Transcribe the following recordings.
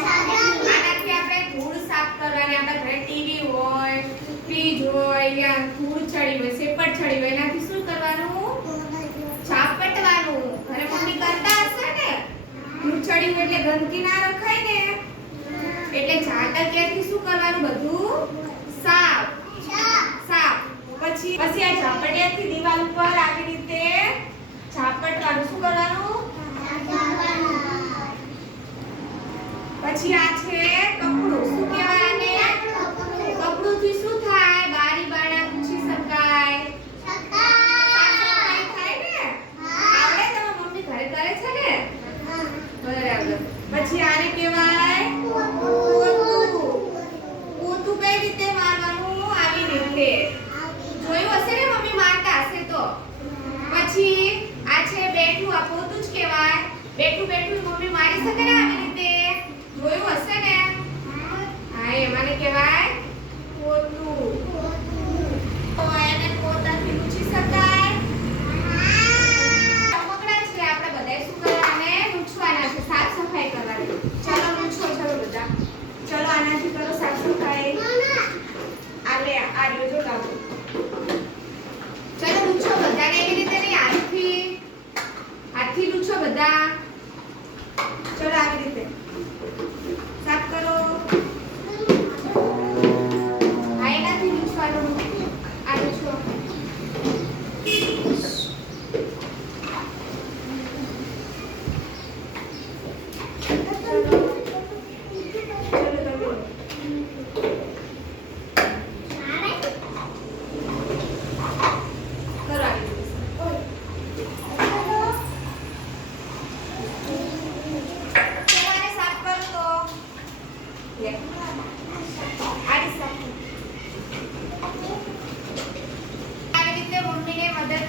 આપણે ધૂળ સાફ કરવાની, આપણા ઘરે ટીવી હોય ફ્રીજ હોય, યા ધૂળ ચડી હોય સેપટ ચડી હોય, એનાથી શું કરવાનું? છાપટવાનું ઘરે મમ્મી કરતા હશે ને? ધૂળ ચડી એટલે ગંદકી ના રખાય ને? એટલે ઝાટકિયાથી શું કરવાનું બધું? સાફ. સાફ. પછી પછી આ ઝાપટિયાથી દિવાલ ઉપર આવી રીતે ઝાપટવાનું. શું કરવાનું? પછી આ છે કપડું. શું કહેવાય આને? કપડુંથી શું થાય? બારી બારણા પૂછી શકાય. સાફ સફાઈ થાય ને? આવડે તમારા મમ્મી ઘરે કરે છે ને? બરાબર. પછી આને કહેવાય પોતું પોતું કઈ રીતે મારવાનું? આવી રીતે. જોયું હશે ને મમ્મી? મારતા હશે તો. પછી આ છે બેઠું. આ પોતું જ કહેવાય. બેઠું બેઠું મમ્મી મારી શકે ને આવી રીતે જોયું હશે ને હા એમાંને કહેવાય પોતું તો એને પોતાથી લૂછી શકાય રમકડાં છે આપણે બધાએ શું કરવાને લૂછવાના છે સાફ સફાઈ કરવાની ચાલો લૂછો ચલો બધા ચલો આનાથી કરો સાફ સફાઈ આ લે આ લ્યો જો લાવો ચલો લૂછો બધાને એવી રીતે નહીં હાથથી હાથથી લૂછો બધા. ચલો, આવી રીતે. સાફ કરો. આયનાથી લૂછવાનું આ લૂછો ચલો.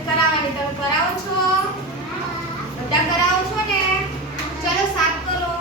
કરાવવાની તમે કરાવો છો બધા કરાવો છો ને ચલો સાત કરો